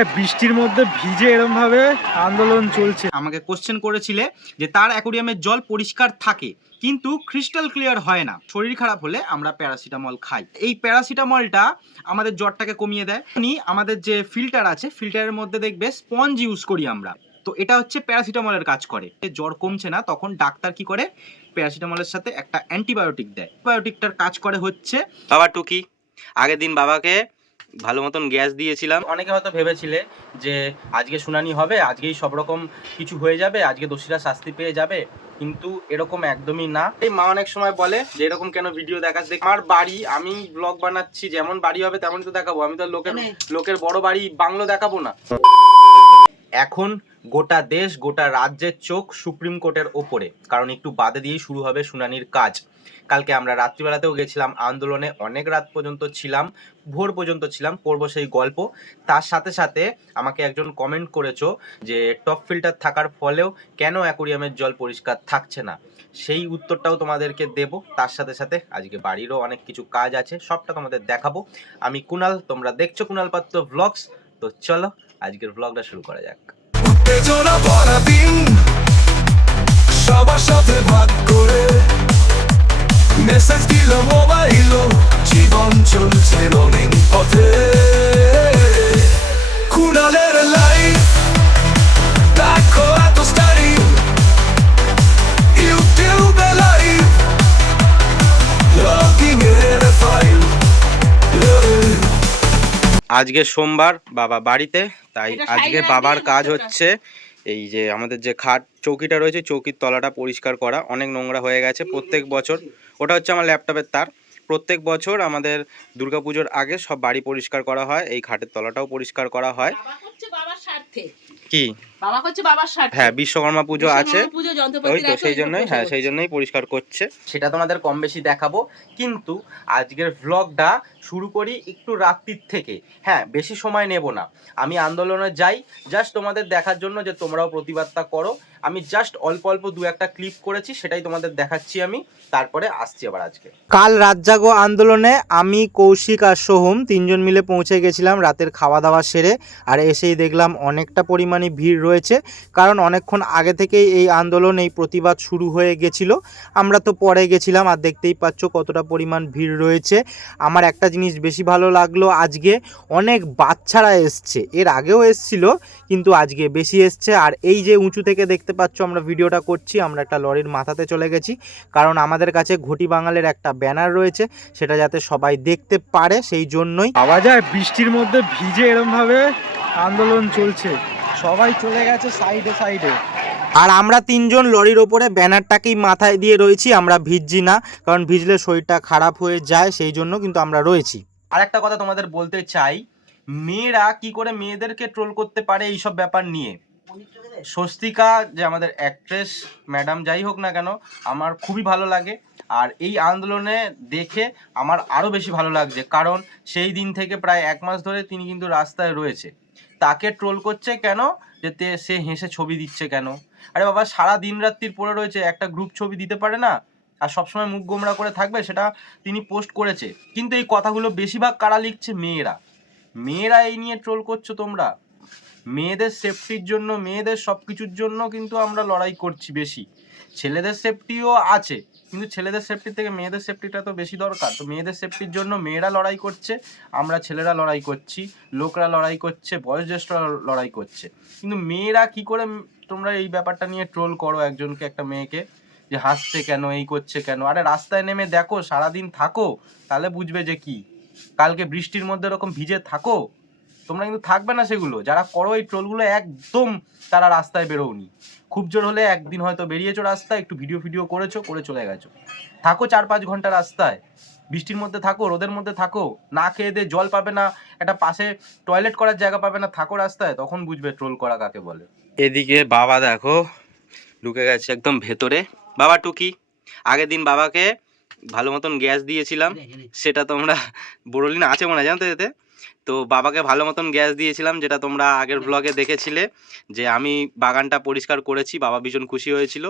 যায় বৃষ্টির মধ্যে ভিজে এরকম ভাবে আন্দোলন চলছে। আমাকে কোশ্চেন করেছিলে যে তার অ্যাকোরিয়ামের জল পরিষ্কার থাকে কিন্তু ক্রিস্টাল ক্লিয়ার হয় না। শরীর খারাপ হলে আমরা প্যারাসিটামল খাই। এই প্যারাসিটামলটা আমাদের জ্বরটাকে কমিয়ে দেয়। আমাদের যে ফিল্টার আছে ফিল্টারের মধ্যে দেখবে স্পঞ্জ ইউজ করি আমরা, তো এটা হচ্ছে প্যারাসিটামলের কাজ করে। জ্বর কমছে না তখন ডাক্তার কি করে প্যারাসিটামলের সাথে একটা অ্যান্টিবায়োটিক দেয়। অ্যান্টিবায়োটিকটার কাজ করে হচ্ছে বাবা টুকি। আগের দিন বাবাকে ভালো মতন গ্যাস দিয়েছিলাম। অনেকে হয়তো ভেবেছিলে যে আজকে শুনানি হবে, আজকেই সব রকম কিছু হয়ে যাবে, আজকে দোষীরা শাস্তি পেয়ে যাবে, কিন্তু এরকম একদমই না। এই মা অনেক সময় বলে যে এরকম কেন ভিডিও দেখাস, আমার বাড়ি, আমি ব্লগ বানাচ্ছি, যেমন বাড়ি হবে তেমনই তো দেখাবো। আমি তো লোকের বড় বাড়ি বাংলো দেখাবো না। এখন গোটা দেশ গোটা রাজ্যের চোখ সুপ্রিম কোর্টের ওপরে, কারণ একটু বাদে দিয়েই শুরু হবে শুনানির কাজ। কালকে আমরা রাত্রিবেলাতেও গেছিলাম আন্দোলনে, অনেক রাত পর্যন্ত ছিলাম, ভোর পর্যন্ত ছিলাম, করবো সেই গল্প। তার সাথে সাথে আমাকে একজন কমেন্ট করেছো যে টপ ফিল্টার থাকার ফলেও কেন অ্যাকোরিয়ামের জল পরিষ্কার থাকছে না, সেই উত্তরটাও তোমাদেরকে দেব। তার সাথে সাথে আজকে বাড়িরও অনেক কিছু কাজ আছে, সবটা তোমাদের দেখাবো। আমি কুনাল, তোমরা দেখছো কুনাল পাত্র ব্লগস। তো চলো আজকের ব্লগটা শুরু করা যাক। উত্তেজনা ভরা দিন, সবার সাথে ভাগ করে মেসেজ দিল মোবাইল, জীবন চলছে রঙিন পথে। কুনালের লাইফ দেখো এত স্টাইল, ইউটিউবে লাইভ, লগিং এর ফাইল। আজকে সোমবার, বাবা বাড়িতে, তাই আজকে বাবার কাজ হচ্ছে এই যে আমাদের যে খাট চৌকিটা রয়েছে চৌকির তলাটা পরিষ্কার করা। অনেক নোংরা হয়ে গেছে প্রত্যেক বছর। ওটা হচ্ছে আমার ল্যাপটপের তার। প্রত্যেক বছর আমাদের দুর্গাপুজোর আগে সব বাড়ি পরিষ্কার করা হয়, এই খাটের তলাটাও পরিষ্কার করা হয়। কি বাবা হচ্ছে বাবার স্বার্থে। হ্যাঁ, বিশ্বকর্মা পুজো আছে, ওই তো সেই জন্যই, হ্যাঁ সেই জন্যই পরিষ্কার করছে। সেটা তোমাদের কম বেশি দেখাবো, কিন্তু আজকের ভ্লগটা শুরু করি একটু রাত্রির থেকে। হ্যাঁ, বেশি সময় নেব না। আমি আন্দোলনে যাই জাস্ট তোমাদের দেখার জন্য যে তোমরাও প্রতিবাদটা করো। আমি জাস্ট অল্প অল্প দু একটা ক্লিপ করেছি, সেটাই তোমাদের দেখাচ্ছি আমি, তারপরে আসছি আবার। আজকে কাল রাত জাগো আন্দোলনে আমি, কৌশিক আর সোহম তিনজন মিলে পৌঁছে গেছিলাম রাতের খাওয়া দাওয়া সেরে। আর এসেই দেখলাম অনেকটা পরিমাণে ভিড় রয়েছে, কারণ অনেকক্ষণ আগে থেকেই এই আন্দোলন, এই প্রতিবাদ শুরু হয়ে গেছিল। আমরা তো পরে গেছিলাম, আর দেখতেই পাচ্ছ কতটা পরিমাণ ভিড় রয়েছে। আমার একটা জিনিস বেশি ভালো লাগলো, আজকে অনেক বাচ্চারা এসছে। এর আগেও এসছিল, কিন্তু আজকে বেশি এসছে। আর এই যে উঁচু থেকে দেখতে পাচ্ছ আমরা ভিডিওটা করছি, আমরা একটা লরির মাথাতে চলে গেছি, কারণ আমাদের কাছে ঘটি বাঙালের একটা ব্যানার রয়েছে, সেটা যাতে সবাই দেখতে পারে, সেই জন্যই। পাওয়া যায় বৃষ্টির মধ্যে ভিজে এরকম ভাবে আন্দোলন চলছে, সবাই চলে গেছে সাইডে সাইডে। আর আমরা তিনজন লরির ওপরে ব্যানারটাকেই মাথায় দিয়ে রয়েছি, আমরা ভিজছি না, কারণ ভিজলে শরীরটা খারাপ হয়ে যায়, সেই জন্য কিন্তু আমরা রয়েছি। আর একটা কথা তোমাদের বলতে চাই, মেয়েরা কি করে মেয়েদেরকে ট্রোল করতে পারে এইসব ব্যাপার নিয়ে। স্বস্তিকা যে আমাদের অ্যাক্ট্রেস ম্যাডাম, যাই হোক না কেন, আমার খুবই ভালো লাগে। আর এই আন্দোলনে দেখে আমার আরও বেশি ভালো লাগছে, কারণ সেই দিন থেকে প্রায় 1 মাস ধরে তিনি কিন্তু রাস্তায় রয়েছে। তাকে ট্রোল করছে কেন, যে সে হেসে ছবি দিচ্ছে কেন? আরে বাবা, সারা দিন রাত্রির পরে রয়েছে, একটা গ্রুপ ছবি দিতে পারে না? আর সবসময় মুখ গোমরা করে থাকবে, সেটা তিনি পোস্ট করেছে। কিন্তু এই কথাগুলো বেশিরভাগ কারা লিখছে? মেয়েরা। মেয়েরা এই নিয়ে ট্রোল করছো তোমরা। মেয়েদের সেফটির জন্য, মেয়েদের সব কিছুর জন্য কিন্তু আমরা লড়াই করছি বেশি। ছেলেদের সেফটিও আছে, কিন্তু ছেলেদের সেফটির থেকে মেয়েদের সেফটিটা তো বেশি দরকার। তো মেয়েদের সেফটির জন্য মেয়েরা লড়াই করছে, আমরা ছেলেরা লড়াই করছি, লোকরা লড়াই করছে, বয়োজ্যেষ্ঠরা লড়াই করছে। কিন্তু মেয়েরা কি করে তোমরা এই ব্যাপারটা নিয়ে ট্রোল করো একজনকে, একটা মেয়েকে, যে হাসছে কেন, এই করছে কেন? আরে রাস্তায় নেমে দেখো, সারাদিন থাকো, তাহলে বুঝবে যে কি। কালকে বৃষ্টির মধ্যে এরকম ভিজে থাকো, তোমরা কিন্তু থাকবে না সেগুলো। যারা করো এই ট্রোলগুলো, একদম তারা রাস্তায় বেরোওনি। খুব জোর হলে একদিন হয়তো বেরিয়েছো রাস্তায়, একটু ভিডিও করেছো, করে চলে গেছো। থাকো 4-5 ঘন্টা রাস্তায়, বৃষ্টির মধ্যে থাকো, রোদের মধ্যে থাকো, না খেয়ে দিয়ে জল পাবে না, একটা পাশে টয়লেট করার জায়গা পাবে না, থাকো রাস্তায়, তখন বুঝবে ট্রোল করা কাকে বলে। এদিকে বাবা দেখো ঢুকে গেছে একদম ভেতরে। বাবা টুকি, আগের দিন বাবাকে ভালো মতন গ্যাস দিয়েছিলাম, সেটা তোমরা, বোরোলিন আছে মনে হয় জানতো এতে। তো বাবাকে ভালো মতন গ্যাস দিয়েছিলাম, যেটা তোমরা আগের ব্লগে দেখেছিলে, যে আমি বাগানটা পরিষ্কার করেছি। বাবা ভীষণ খুশি হয়েছিল।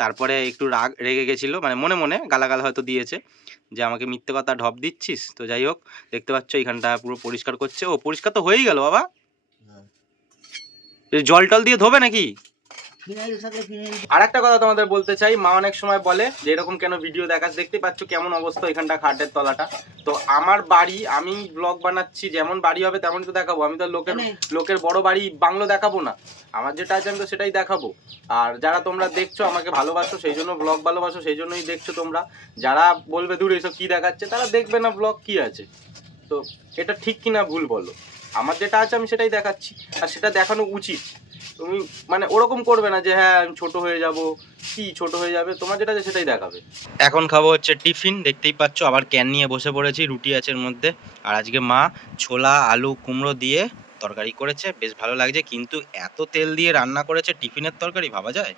তারপরে একটু রেগে গেছিলো, মানে মনে মনে গালাগাল হয়তো দিয়েছে, যে আমাকে মিথ্যে কথা ঢপ দিচ্ছিস। তো যাই হোক, দেখতে পাচ্ছ এইখানটা পুরো পরিষ্কার করছে। ও পরিষ্কার তো হয়েই গেল বাবা। জল টল দিয়ে ধোবে নাকি? আর একটা কথা তোমাদের বলতে চাই, মা অনেক সময় বলে যে এরকম কেন ভিডিও দেখাস, দেখতে পাচ্ছ কেমন অবস্থা এখানটা খাটের তলাটা। তো আমার বাড়ি, আমি ব্লগ বানাচ্ছি, যেমন বাড়ি হবে তেমনই তো দেখাবো। আমি তো লোকের বড় বাড়ি বাংলো দেখাবো না। আমার যেটা আছে আমি তো সেটাই দেখাবো। আর যারা তোমরা দেখছো আমাকে ভালোবাসো, সেই জন্য ব্লগ ভালোবাসো, সেই জন্যই দেখছো তোমরা। যারা বলবে দূর এসব কি দেখাচ্ছে, তারা দেখবে না ব্লগ কি আছে। তো এটা ঠিক কিনা ভুল বলো, আমার যেটা আছে আমি সেটাই দেখাচ্ছি, আর সেটা দেখানো উচিত। তুমি মানে ওরকম করবে না যে হ্যাঁ আমি ছোট হয়ে যাব, কি ছোট হয়ে যাবে, তোমার যেটা আছে সেটাই দেখাবে। এখন খাবো হচ্ছে টিফিন, দেখতেই পাচ্ছ আবার ক্যান নিয়ে বসে পড়েছি, রুটি আছে এর মধ্যে। আর আজকে মা ছোলা আলু কুমড়ো দিয়ে তরকারি করেছে, বেশ ভালো লাগছে। কিন্তু এত তেল দিয়ে রান্না করেছে টিফিনের তরকারি, ভাবা যায়?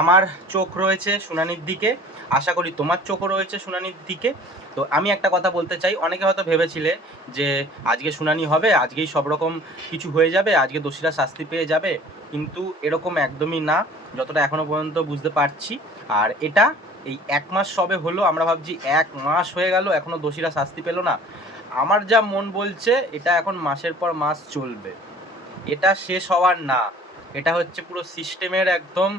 আমার চোখ রয়েছে শুনানির দিকে, আশা করি তোমার চোখও রয়েছে শুনানির দিকে। তো আমি একটা কথা বলতে চাই, অনেকে হয়তো ভেবেছিলে যে আজকে শুনানি হবে, আজকেই সব রকম কিছু হয়ে যাবে, আজকে দোষীরা শাস্তি পেয়ে যাবে, কিন্তু এরকম একদমই না, যতটা এখনো পর্যন্ত বুঝতে পারছি। আর এটা এই 1 মাস সবে হলো, আমরা ভাবছি 1 মাস হয়ে গেল এখনো দোষীরা শাস্তি পেল না। আমার যা মন বলছে এটা এখন মাসের পর মাস চলবে, এটা শেষ হওয়ার না। এটা হচ্ছে পুরো সিস্টেমের একদম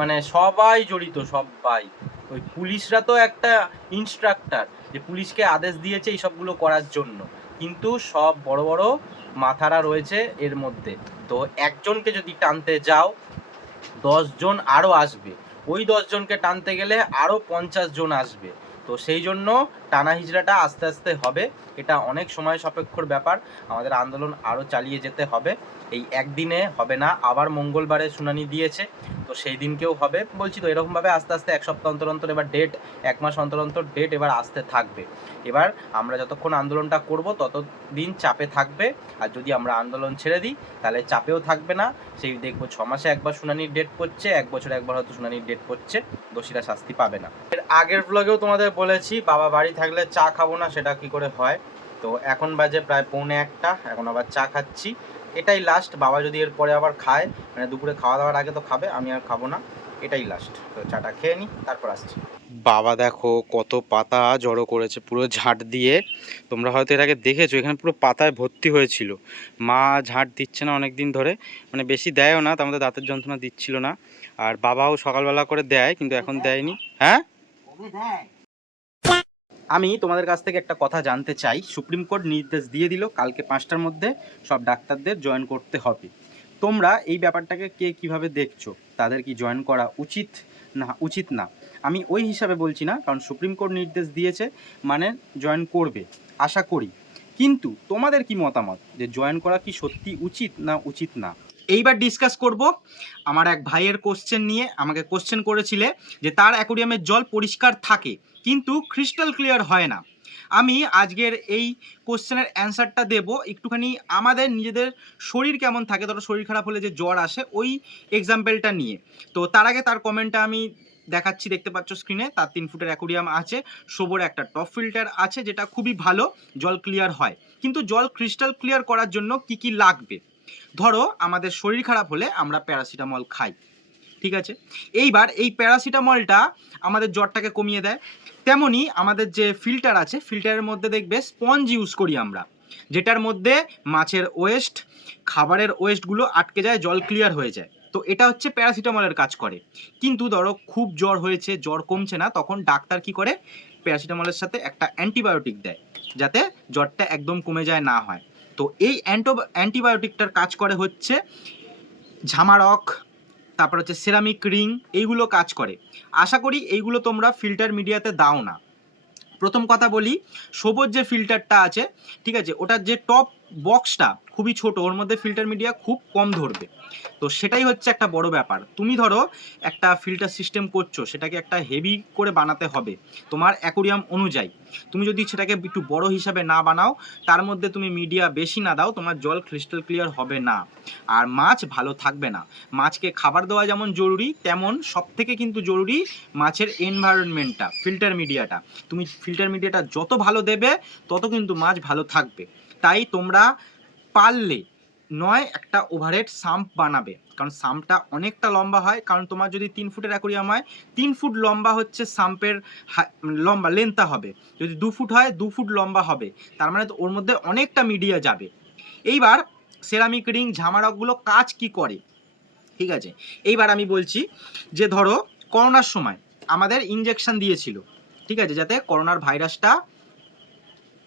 মানে সবাই জড়িত, সবাই। ওই পুলিশরা তো একটা ইনস্ট্রাক্টর, যে পুলিশকে আদেশ দিয়েছে এই সবগুলো করার জন্য, কিন্তু সব বড় বড় মাথারা রয়েছে এর মধ্যে। তো একজনকে যদি টানতে যাও 10 জন আরও আসবে, ওই 10 জনকে টানতে গেলে আরও 50 জন আসবে। তো সেই জন্য টানা হিজড়াটা আস্তে আস্তে হবে, এটা অনেক সময় সাপেক্ষর ব্যাপার। আমাদের আন্দোলন আরও চালিয়ে যেতে হবে, এই একদিনে হবে না। আবার মঙ্গলবারে শুনানি দিয়েছে, তো সেই দিনকেও হবে। বলছি তো এরকমভাবে আস্তে আস্তে 1 সপ্তাহ অন্তর অন্তর এবার ডেট, 1 মাস অন্তর অন্তর ডেট এবার আসতে থাকবে। এবার আমরা যতক্ষণ আন্দোলনটা করব ততদিন চাপে থাকবে, আর যদি আমরা আন্দোলন ছেড়ে দিই তাহলে চাপেও থাকবে না। সেই দেখবো 6 মাসে একবার শুনানির ডেট পড়ছে, 1 বছরে একবার হয়তো শুনানির ডেট পড়ছে, দোষীরা শাস্তি পাবে না। এর আগের ব্লগেও তোমাদের বলেছি বাবা বাড়ি থাকলে চা খাবো না, সেটা কি করে হয়। তো এখন বাজে প্রায় 1:45, এখন আবার চা খাচ্ছি, এটাই লাস্ট। বাবা যদি এরপরে আবার খায়, মানে দুপুরে খাওয়া দাওয়ার আগে তো খাবে, আমি আর খাবো না, এটাই লাস্ট। তো চাটা খেয়ে নিই, তারপর আসছি। বাবা দেখো কত পাতা জড়ো করেছে পুরো ঝাঁট দিয়ে, তোমরা হয়তো এর আগে দেখেছো, এখানে পুরো পাতায় ভর্তি হয়েছিল। মা ঝাঁট দিচ্ছে না অনেক দিন ধরে, মানে বেশি দেয়ও না, তার মধ্যে দাঁতের যন্ত্রণা দিচ্ছিল না। আর বাবাও সকালবেলা করে দেয়, কিন্তু এখন দেয়নি। হ্যাঁ, আমি তোমাদের কাছ থেকে একটা কথা জানতে চাই। সুপ্রিম কোর্ট নির্দেশ দিয়ে দিল কালকে 5টার মধ্যে সব ডাক্তারদের জয়েন করতে হবে। তোমরা এই ব্যাপারটাকে কে কিভাবে দেখছো? তাদের কি জয়েন করা উচিত না উচিত না? আমি ওই হিসাবে বলছি না, কারণ সুপ্রিম কোর্ট নির্দেশ দিয়েছে মানে জয়েন করবে, আশা করি। কিন্তু তোমাদের কি মতামত, যে জয়েন করা কি সত্যি উচিত না উচিত না? এইবার ডিসকাস করব আমার এক ভাইয়ের কোশ্চেন নিয়ে। আমাকে কোশ্চেন করেছিলে যে তার অ্যাকোয়ারিয়ামের জল পরিষ্কার থাকে কিন্তু ক্রিস্টাল ক্লিয়ার হয় না। আমি আজকের এই কোশ্চেনের অ্যান্সারটা দেব একটুখানি আমাদের নিজেদের শরীর কেমন থাকে, ধরো শরীর খারাপ হলে যে জ্বর আসে, ওই এক্সাম্পলটা নিয়ে। তো তার আগে তার কমেন্টটা আমি দেখাচ্ছি, দেখতে পাচ্ছ স্ক্রিনে। তার 3 ফুটের অ্যাকোয়ারিয়াম আছে, সোবর একটা টপ ফিল্টার আছে, যেটা খুবই ভালো, জল ক্লিয়ার হয়। কিন্তু জল ক্রিস্টাল ক্লিয়ার করার জন্য কি কি লাগবে? ধরো আমাদের শরীর খারাপ হলে আমরা প্যারাসিটামল খাই, ঠিক আছে। এইবার এই প্যারাসিটামলটা আমাদের জ্বরটাকে কমিয়ে দেয়। তেমনি আমাদের যে ফিল্টার আছে, ফিল্টারের মধ্যে দেখবে স্পঞ্জ ইউজ করি আমরা, যেটার মধ্যে মাছের ওয়েস্ট, খাবারের ওয়েস্টগুলো আটকে যায়, জল ক্লিয়ার হয়ে যায়। তো এটা হচ্ছে প্যারাসিটামলের কাজ করে। কিন্তু ধরো খুব জ্বর হয়েছে, জ্বর কমছে না, তখন ডাক্তার কি করে, প্যারাসিটামলের সাথে একটা অ্যান্টিবায়োটিক দেয়, যাতে জ্বরটা একদম কমে যায় না হয়। তো এই অ্যান্টিবায়োটিকটার কাজ করে হচ্ছে ঝামারক, তারপর হচ্ছে সেরামিক রিং, এইগুলো কাজ করে। আশা করি এইগুলো তোমরা ফিল্টার মিডিয়াতে দাও না। প্রথম কথা বলি, সবুজ যে ফিল্টারটা আছে, ঠিক আছে, ওটার যে টপ বক্সটা খুবই ছোট, ওর মধ্যে ফিল্টার মিডিয়া খুব কম ধরবে। তো সেটাই হচ্ছে একটা বড় ব্যাপার। তুমি ধরো একটা ফিল্টার সিস্টেম করছো, সেটাকে একটা হেভি করে বানাতে হবে তোমার অ্যাকোয়ারিয়াম অনুযায়ী। তুমি যদি সেটাকে একটু বড় হিসাবে না বানাও, তার মধ্যে তুমি মিডিয়া বেশি না দাও, তোমার জল ক্রিস্টাল ক্লিয়ার হবে না, আর মাছ ভালো থাকবে না। মাছকে খাবার দেওয়া যেমন জরুরি, তেমন সব থেকে কিন্তু জরুরি মাছের এনভায়রনমেন্টটা, ফিল্টার মিডিয়াটা। তুমি ফিল্টার মিডিয়াটা যত ভালো দেবে, তত কিন্তু মাছ ভালো থাকবে। তাই তোমরা পারলে নয় একটা ওভারহেড সাম্প বানাবে, কারণ সাম্পটা অনেকটা লম্বা হয়। কারণ তোমার যদি 3 ফুটের অ্যাকোয়ারিয়াম হয়, 3 ফুট লম্বা হচ্ছে সাম্পের লম্বা, লেন্থটা হবে। যদি 2 ফুট হয়, 2 ফুট লম্বা হবে, তার মানে তো ওর মধ্যে অনেকটা মিডিয়া যাবে। এইবার সেরামিক রিং, ঝামারকগুলো কাজ কি করে? ঠিক আছে, এইবার আমি বলছি যে ধরো করোনার সময় আমাদের ইনজেকশন দিয়েছিল, ঠিক আছে, যাতে করোনার ভাইরাসটা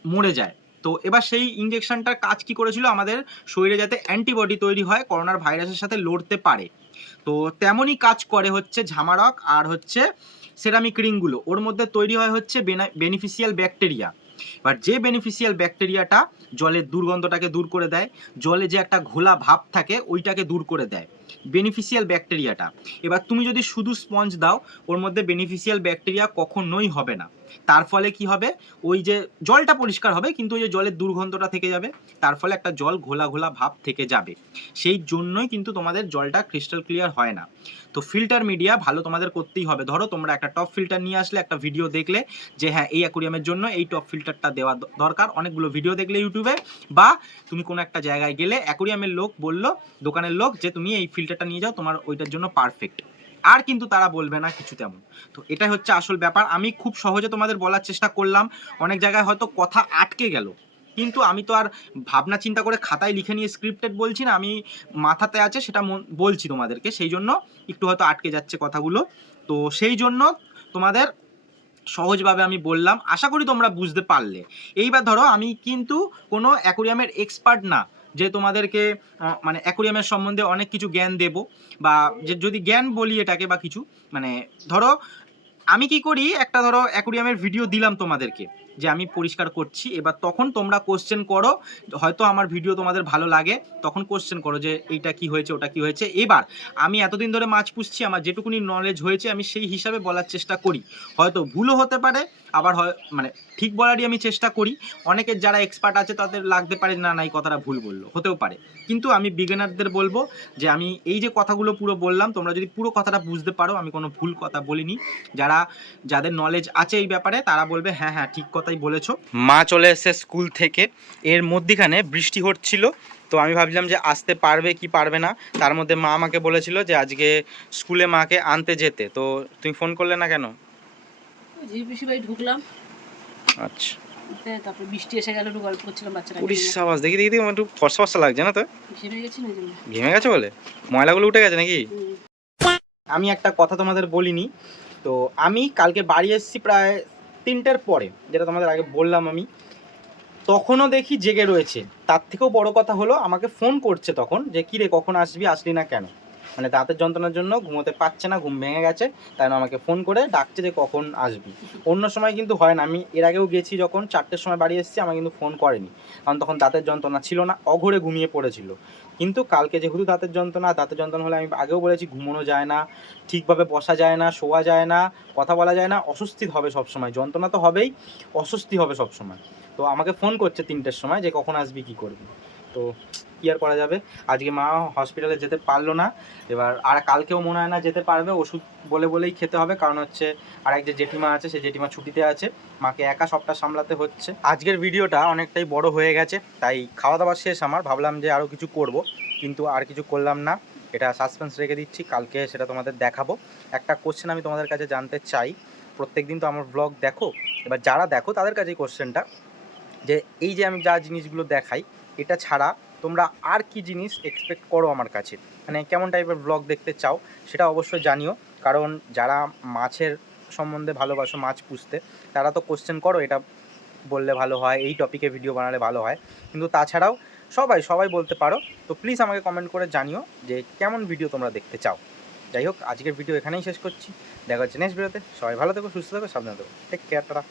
মরে যায়। তো এবার সেই ইনজেকশনটার কাজ কি করেছিল, আমাদের শরীরে যাতে অ্যান্টিবডি তৈরি হয় করোনার ভাইরাসের সাথে লড়তে পারে। তো তেমনই কাজ করে হচ্ছে ঝামারক আর হচ্ছে সেরামিক রিংগুলো, ওর মধ্যে তৈরি হয় হচ্ছে বেনিফিশিয়াল ব্যাকটেরিয়া। এবার যে বেনিফিশিয়াল ব্যাকটেরিয়াটা জলের দুর্গন্ধটাকে দূর করে দেয়, জলে যে একটা ঘোলা ভাব থাকে ওইটাকে দূর করে দেয় বেনিফিশিয়াল ব্যাকটেরিয়াটা। এবার তুমি যদি শুধু স্পঞ্জ দাও, ওর মধ্যে বেনিফিশিয়াল ব্যাকটেরিয়া কখনোই হবে না। তার ফলে কি হবে, ওই যে জলটা পরিষ্কার হবে কিন্তু ওই যে জলের দুর্গন্ধটা থেকে যাবে, তার ফলে একটা জল ঘোলা ঘোলা ভাব থেকে যাবে। সেই জন্যই কিন্তু তোমাদের জলটা ক্রিস্টাল ক্লিয়ার হয় না। তো ফিল্টার মিডিয়া ভালো তোমাদের করতেই হবে। ধরো তোমরা একটা টপ ফিল্টার নিয়ে আসলে, একটা ভিডিও দেখলে যে হ্যাঁ এই অ্যাকুরিয়ামের জন্য এই টপ ফিল্টারটা দেওয়া দরকার, অনেকগুলো ভিডিও দেখলে ইউটিউবে, বা তুমি কোনো একটা জায়গায় গেলে অ্যাকুরিয়ামের লোক বললো, দোকানের লোক, যে তুমি এই ফিল্টারটা নিয়ে যাও, তোমার ওইটার জন্য পারফেক্ট। আর কিন্তু তারা বলবে না কিছু তেমন। তো এটাই হচ্ছে আসল ব্যাপার। আমি খুব সহজে তোমাদের বলার চেষ্টা করলাম, অনেক জায়গায় হয়তো কথা আটকে গেল, কিন্তু আমি তো আর ভাবনা চিন্তা করে খাতায় লিখে নিয়ে স্ক্রিপ্টেড বলছি না, আমি মাথাতে আছে সেটা বলছি তোমাদেরকে, সেই জন্য একটু হয়তো আটকে যাচ্ছে কথাগুলো। তো সেই জন্য তোমাদের সহজভাবে আমি বললাম, আশা করি তোমরা বুঝতে পারলে। এইবার ধরো আমি কিন্তু কোনো অ্যাকুরিয়ামের এক্সপার্ট না যে তোমাদেরকে মানে অ্যাকুরিয়ামের সম্বন্ধে অনেক কিছু জ্ঞান দেব, বা যে যদি জ্ঞান বলি এটাকে বা কিছু, মানে ধরো আমি কি করি, একটা ধরো অ্যাকুরিয়ামের ভিডিও দিলাম তোমাদেরকে যে আমি পরিষ্কার করছি, এবার তখন তোমরা কোশ্চেন করো, হয়তো আমার ভিডিও তোমাদের ভালো লাগে, তখন কোশ্চেন করো যে এইটা কি হয়েছে ওটা কি হয়েছে। এবার আমি এতদিন ধরে মাছ পুষছি, আমার যেটুকুনি নলেজ হয়েছে আমি সেই হিসাবে বলার চেষ্টা করি, হয়তো ভুলও হতে পারে, আবার মানে ঠিক বলারই আমি চেষ্টা করি। অনেকের যারা এক্সপার্ট আছে তাদের লাগতে পারে না না এই কথাটা ভুল বললো, হতেও পারে, কিন্তু আমি বিগিনারদের বলবো যে আমি এই যে কথাগুলো পুরো বললাম, তোমরা যদি পুরো কথাটা বুঝতে পারো, আমি কোনো ভুল কথা বলিনি। যাদের নলেজ আছে এই ব্যাপারে তারা বলবে হ্যাঁ হ্যাঁ ঠিক কথাই বলেছো। মা চলে এসেছে স্কুল থেকে, এর মধ্যিখানে বৃষ্টি হচ্ছিল, তো আমি ভাবলাম যে আসতে পারবে কি পারবে না। তার মধ্যে মা আমাকে বলেছিল যে আজকে স্কুলে মাকে আনতে যেতে, তো তুমি ফোন করলে না কেন? ঢুকলাম, আচ্ছা, তারপর বৃষ্টি এসে গেল, গল্প করছিলাম বাচ্চারা। সাবাস, দেখি দেখি দেখি, একটু ফর্সা ফর্সা লাগছে না? তো ঘেমে গেছি না, ঘেমে গেছে বলে ময়লাগুলো উঠে গেছে নাকি? আমি একটা কথা তোমাদের বলিনি, তো আমি কালকে বাড়ি এসেছি প্রায় 3টের পরে, যেটা তোমাদের আগে বললাম আমি, তখনও দেখি জেগে রয়েছে। তার থেকেও বড় কথা হলো আমাকে ফোন করছে তখন যে কী রে কখন আসবি, আসলি না কেন, মানে দাঁতের যন্ত্রণার জন্য ঘুমোতে পারছে না, ঘুম ভেঙে গেছে, তাই না আমাকে ফোন করে ডাকছে যে কখন আসবি। অন্য সময় কিন্তু হয় না, আমি এর আগেও গেছি যখন 4টের সময় বাড়ি এসেছি, আমার কিন্তু ফোন করেনি, কারণ তখন দাঁতের যন্ত্রণা ছিল না, অঘরে ঘুমিয়ে পড়েছিল। কিন্তু কালকে যেহেতু দাঁতের যন্ত্রণা হলে, আমি আগেও বলেছি, ঘুমোনো যায় না, ঠিকভাবে বসা যায় না, শোয়া যায় না, কথা বলা যায় না, অস্বস্তি হবে সবসময়, যন্ত্রণা তো হবেই, অস্বস্তি হবে সবসময়। তো আমাকে ফোন করছে 3টের সময় যে কখন আসবি, কী করবি। তো কী আর করা যাবে, আজকে মা হসপিটালে যেতে পারলো না, এবার আর কালকেও মনে হয় না যেতে পারবে, ওষুধ বলেই খেতে হবে, কারণ হচ্ছে আরেক যে জেঠিমা আছে সেই জেঠিমা ছুটিতে আছে, মাকে একা সবটা সামলাতে হচ্ছে। আজকের ভিডিওটা অনেকটাই বড় হয়ে গেছে, তাই খাওয়া দাওয়া শেষ আমার, ভাবলাম যে আরও কিছু করব, কিন্তু আর কিছু করলাম না, এটা সাসপেন্স রেখে দিচ্ছি, কালকে সেটা তোমাদের দেখাবো। একটা কোশ্চেন আমি তোমাদের কাছে জানতে চাই, প্রত্যেক দিন তো আমার ব্লগ দেখো, এবার যারা দেখো তাদের কাছেই কোশ্চেনটা, যে এই যে আমি যা জিনিসগুলো দেখাই, এটা ছাড়া তোমরা আর কি জিনিস এক্সপেক্ট করো আমার কাছে, মানে কেমন টাইপের ব্লগ দেখতে চাও সেটা অবশ্যই জানিও। কারণ যারা মাছের সম্বন্ধে ভালোবাসো, মাছ পুষতে, তারা তো কোশ্চেন করো এটা বললে ভালো হয়, এই টপিকে ভিডিও বানালে ভালো হয়, কিন্তু তাছাড়াও সবাই বলতে পারো। তো প্লিজ আমাকে কমেন্ট করে জানিও যে কেমন ভিডিও তোমরা দেখতে চাও। যাই হোক, আজকের ভিডিও এখানেই শেষ করছি, দেখা হচ্ছে নেক্সট ভিডিওতে। সবাই ভালো থেকো, সুস্থ থেকো, সাবধানে থেকো, টেক কেয়ার, টাটা।